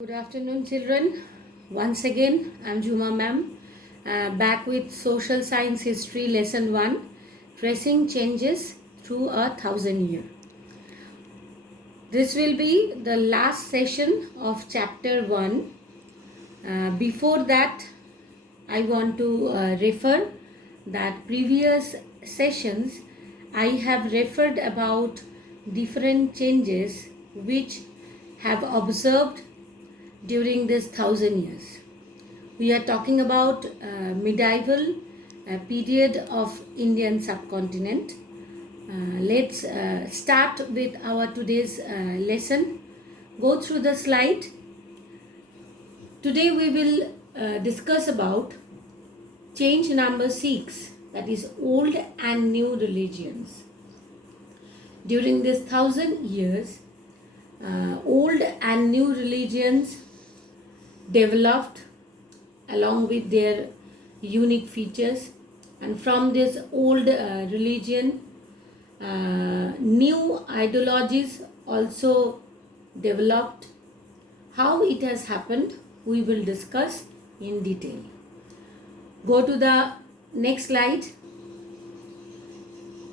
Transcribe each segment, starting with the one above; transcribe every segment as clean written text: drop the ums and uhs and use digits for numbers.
Good afternoon, children. Once again, I'm Juma ma'am, back with Social Science History Lesson 1, Tracing Changes Through a Thousand Years. This will be the last session of Chapter 1. Before that, I want to refer that previous sessions I have referred about different changes which have observed during this 1,000 years. We are talking about medieval period of Indian subcontinent. Let's start with our today's lesson. Go through the slide. Today we will discuss about change number 6, that is old and new religions. During this 1,000 years, old and new religions developed along with their unique features, and from this old religion new ideologies also developed. How it has happened we will discuss in detail. Go to the next slide.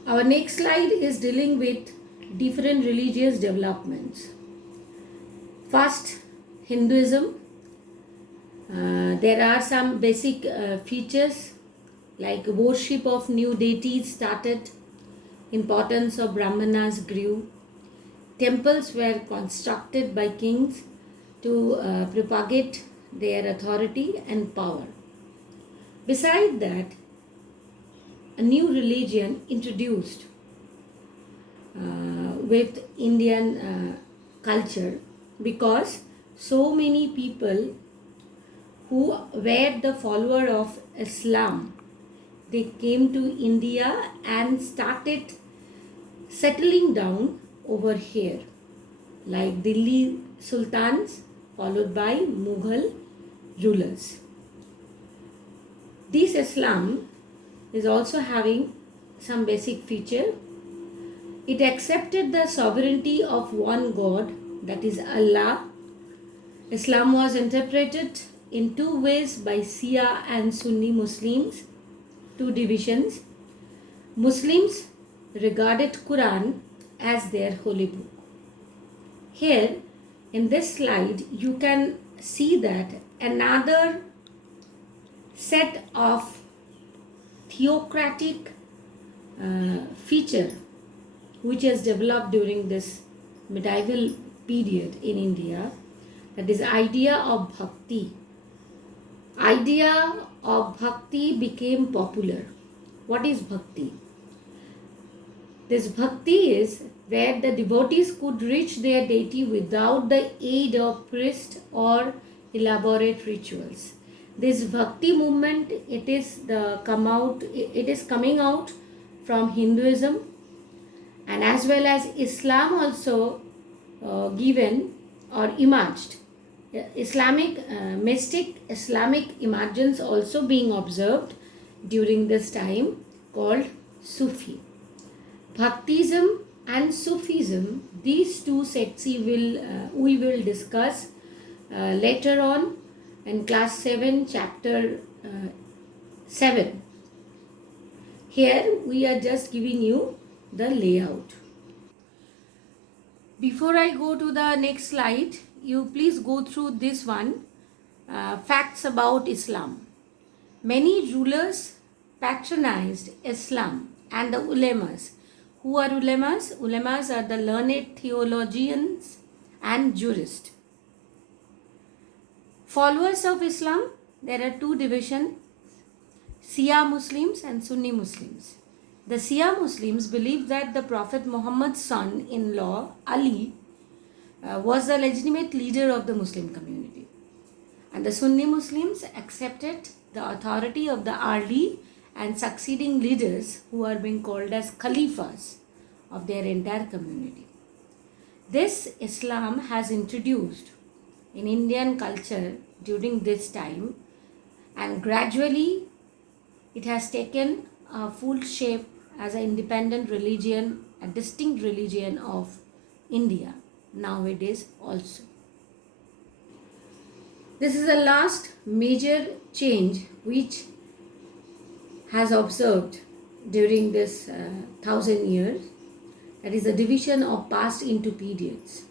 Our next slide is dealing with different religious developments. First, Hinduism. There are some basic features like worship of new deities started, importance of brahmanas grew, temples were constructed by kings to propagate their authority and power. Beside that, a new religion introduced with Indian culture, because so many people who were the follower of Islam, they came to India and started settling down over here, like Delhi sultans followed by Mughal rulers. This Islam is also having some basic feature. It accepted the sovereignty of one God, that is Allah. Islam was interpreted in two ways by Shia and Sunni Muslims, two divisions. Muslims regarded Quran as their holy book. Here in this slide you can see that another set of theocratic feature which has developed during this medieval period in India, that is idea of bhakti. Idea of bhakti became popular. What is bhakti? This bhakti is where the devotees could reach their deity without the aid of priest or elaborate rituals. This bhakti movement, it is coming out from Hinduism, and as well as Islam also given or emerged. Islamic mystic Islamic emergence also being observed during this time, called Sufi. Bhaktism and Sufism, these two sects we will discuss later on in class 7, chapter 7. Here we are just giving you the layout. Before I go to the next slide, you please go through this one, facts about Islam. Many rulers patronized Islam and the ulemas. Who are ulemas? Ulemas are the learned theologians and jurists. Followers of Islam, there are two divisions, Shia Muslims and Sunni Muslims. The Shia Muslims believe that the Prophet Muhammad's son-in-law, Ali, was the legitimate leader of the Muslim community. And the Sunni Muslims accepted the authority of the early and succeeding leaders who are being called as Khalifas of their entire community. This Islam has introduced in Indian culture during this time, and gradually it has taken a full shape as an independent religion, a distinct religion of India nowadays also. This is the last major change which has observed during this 1,000 years. That is the division of past into periods.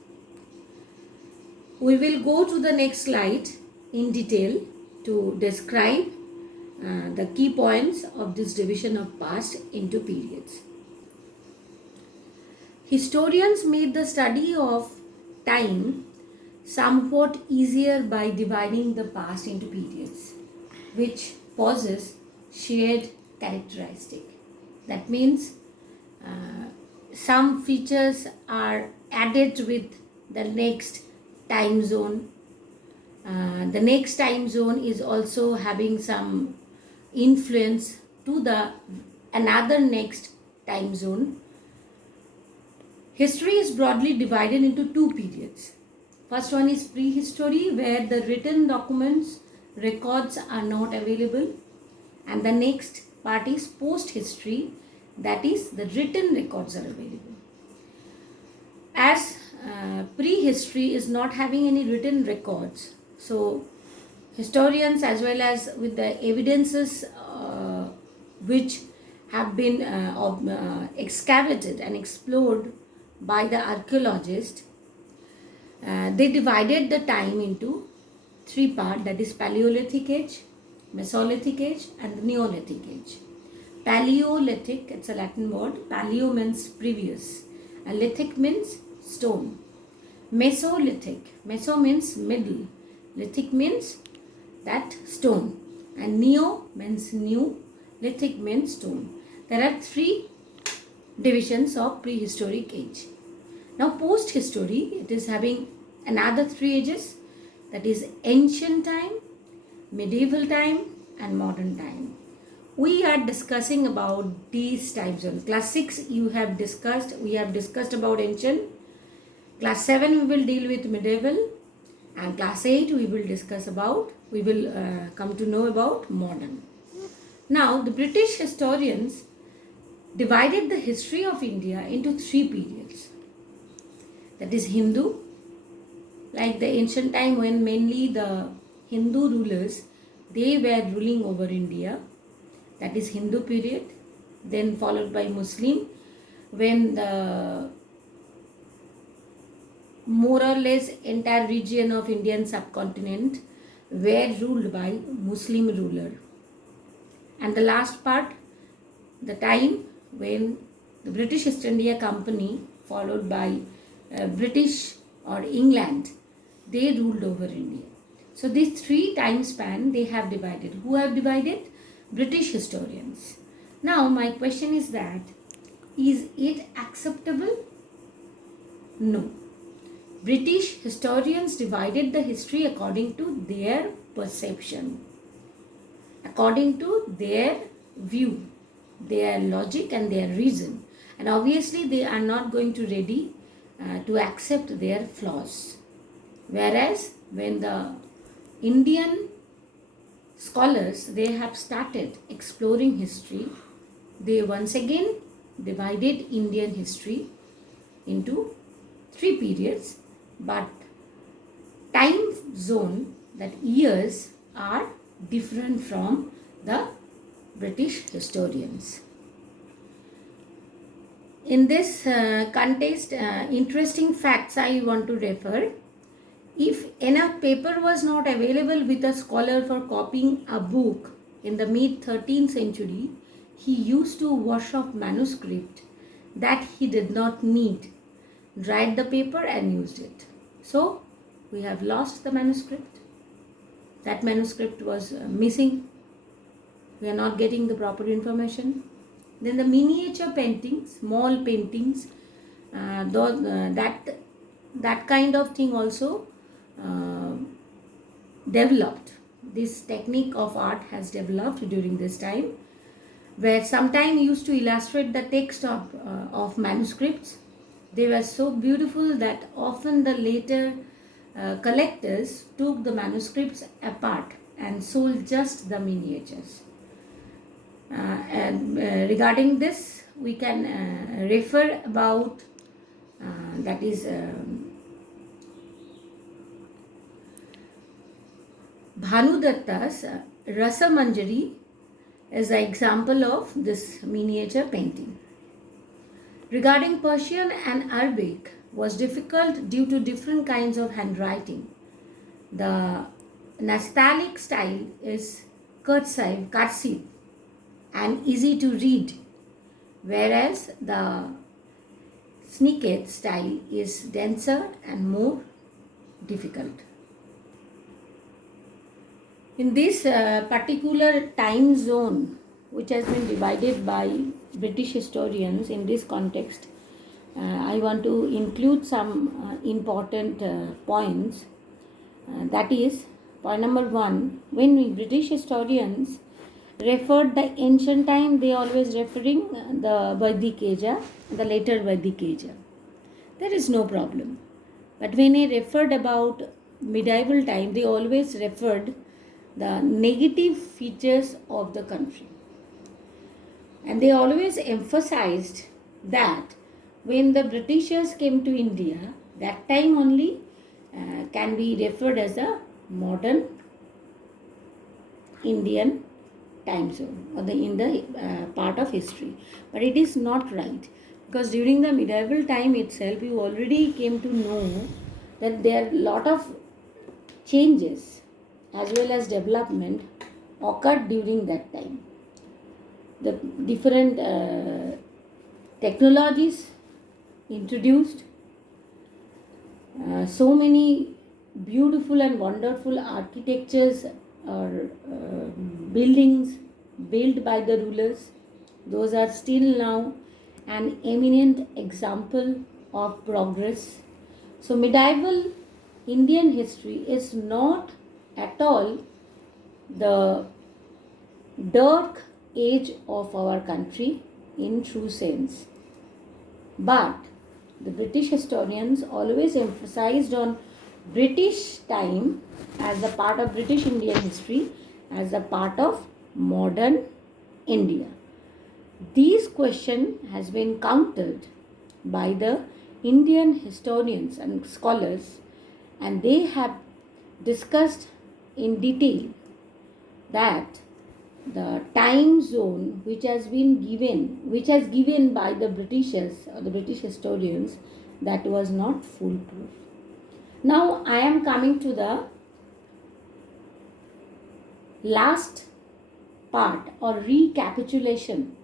We will go to the next slide in detail to describe the key points of this division of past into periods. Historians made the study of time somewhat easier by dividing the past into periods, which possess shared characteristic. That means some features are added with the next time zone. The next time zone is also having some influence to the another next time zone. History is broadly divided into two periods. First one is prehistory, where the written documents, records are not available, and the next part is post-history, that is the written records are available. As prehistory is not having any written records, so historians, as well as with the evidences which have been excavated and explored by the archaeologists, they divided the time into three parts, that is Paleolithic age, Mesolithic age and the Neolithic age. Paleolithic, it's a Latin word. Paleo means previous and lithic means stone. Mesolithic, meso means middle, lithic means that stone, and neo means new, lithic means stone. There are three divisions of prehistoric age. Now post history, it is having another three ages, that is ancient time, medieval time and modern time. We are discussing about these time zones. Class 6 we have discussed about ancient. Class 7 we will deal with medieval, and class 8 we will come to know about modern. Now the British historians divided the history of India into three periods. That is Hindu, like the ancient time when mainly the Hindu rulers, they were ruling over India. That is Hindu period. Then followed by Muslim, when the more or less entire region of Indian subcontinent were ruled by Muslim ruler. And the last part, the time when the British East India Company, followed by British or England, they ruled over India. So these three time span they have divided. Who have divided? British historians. Now my question is that, is it acceptable? No. British historians divided the history according to their perception, according to their view, their logic and their reason. And obviously they are not going to ready to accept their flaws. Whereas when the Indian scholars, they have started exploring history, they once again divided Indian history into three periods, but time zone, that years, are different from the British historians. In this context, interesting facts I want to refer. If enough paper was not available with a scholar for copying a book in the mid 13th century, he used to wash off manuscript that he did not need, dried the paper and used it. So we have lost the manuscript. That manuscript was missing. We are not getting the proper information. Then the miniature paintings, small paintings, that kind of thing also developed. This technique of art has developed during this time, where sometime used to illustrate the text of manuscripts. They were so beautiful that often the later collectors took the manuscripts apart and sold just the miniatures. Regarding this, we can refer about that is Bhanudatta's Rasamanjari is an example of this miniature painting. Regarding Persian and Arabic was difficult due to different kinds of handwriting. The Nastaliq style is cursive and easy to read, whereas the Snicket style is denser and more difficult. In this particular time zone, which has been divided by British historians in this context, I want to include some important points. That is, point number one, when we British historians referred the ancient time, they always referring the Vedic age, the later Vedic age. There is no problem. But when they referred about medieval time, they always referred the negative features of the country. And they always emphasized that when the Britishers came to India, that time only can be referred as a modern Indian time zone or in the part of history. But it is not right, because during the medieval time itself, you already came to know that there are a lot of changes as well as development occurred during that time. The different technologies introduced, so many beautiful and wonderful architectures or buildings built by the rulers. Those are still now an eminent example of progress. So medieval Indian history is not at all the dark age of our country in true sense. But the British historians always emphasized on British time as a part of British Indian history, as a part of modern India. This question has been countered by the Indian historians and scholars, and they have discussed in detail that the time zone which has given by the Britishers or the British historians, that was not foolproof. Now I am coming to the last part or recapitulation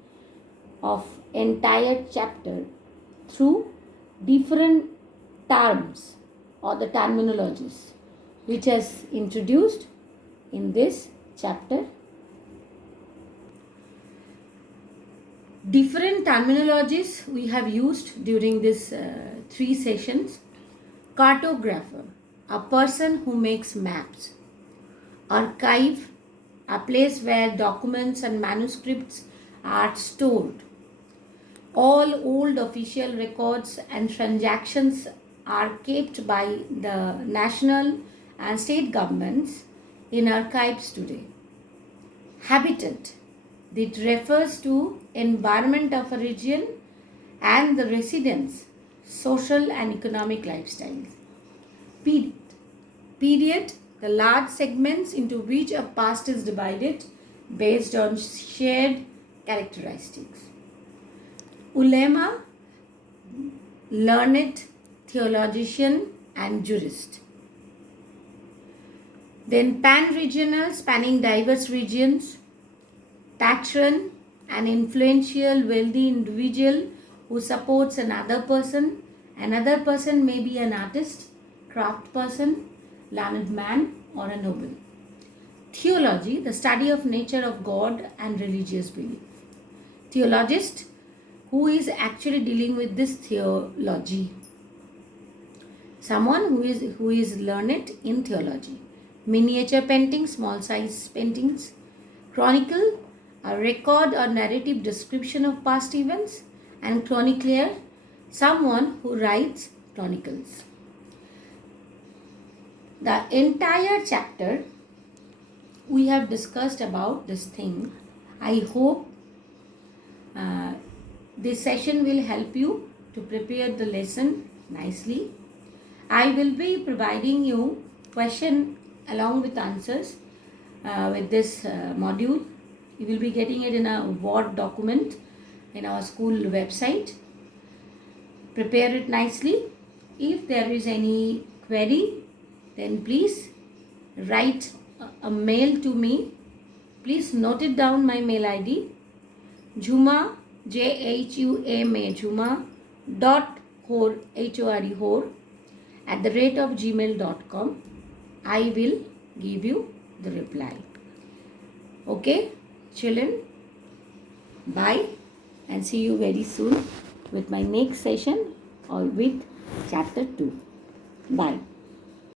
of entire chapter through different terms or the terminologies which has introduced in this chapter. Different terminologies we have used during this 3 sessions. Cartographer, a person who makes maps. Archive, a place where documents and manuscripts are stored. All old official records and transactions are kept by the national and state governments in archives today. Habitat, it refers to environment of a region and the residents' social and economic lifestyles. Period, the large segments into which a past is divided based on shared characteristics. Ulema, learned theologian and jurist. Then pan-regional, spanning diverse regions. Patron, an influential, wealthy individual who supports another person. Another person may be an artist, craft person, learned man, or a noble. Theology, the study of nature of God and religious belief. Theologist, who is actually dealing with this theology. Someone who is learned in theology. Miniature painting, small size paintings. Chronicle, a record or narrative description of past events. And chronicler, someone who writes chronicles. The entire chapter we have discussed about this thing. I hope this session will help you to prepare the lesson nicely. I will be providing you question along with answers with this module. You will be getting it in a Word document in our school website. Prepare it nicely. If there is any query, then please write a mail to me. Please note it down, my mail ID, Jhuma, Jhuma, Jhuma .hore, hore, @gmail.com. I will give you the reply. Okay, children, bye and see you very soon with my next session or with chapter 2. Bye.